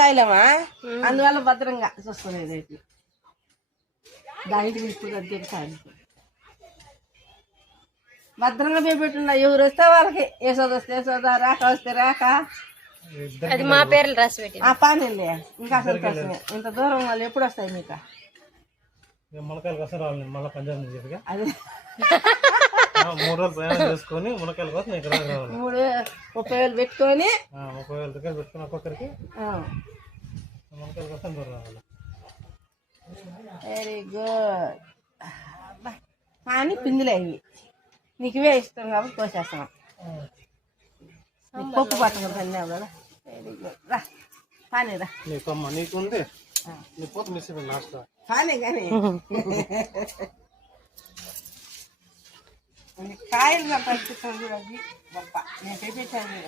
కాయలేమా అందువల్ల భద్రంగా చూసుకునేది దానికి తీసుకుని భద్రంగా పెట్టున్నా. ఎవరు వస్తే వాళ్ళకి యశోద వస్తే యశోద, రేఖ వస్తే రేఖ. అది మా పేర్లు రాసి పెట్టి పానీలే ఇంకా సంతోషమే. ఇంత దూరం వాళ్ళు ఎప్పుడు వస్తాయి మీకు? మునకాయల కోసం రావాలి మళ్ళీ పంజాబ్ నుంచి అదే 3 రోజులు ప్రయాణం చేసుకొని మునకాయల కోసం ఇక్కడ రావాలి. 30,000 పెట్టుకొని 30,000 రూపాయలు పెట్టుకుని ఒక్కొక్కరికి మునకాయల కోసం దూరం రావాలి. Very good. కానీ పిందులే ఇవి నీకు ఇవే ఇష్టం కాబట్టి కోసేస్తున్నాం. పప్పు పట్టకూడదు అన్నావు కదా. Very good. రా కానీ రా నీకుంది నీ పోతు మిస్ లాస్ట్ కానీ కానీ కాయలు పంపిస్తాను చూడండి గొప్ప నేను పెట్టాను.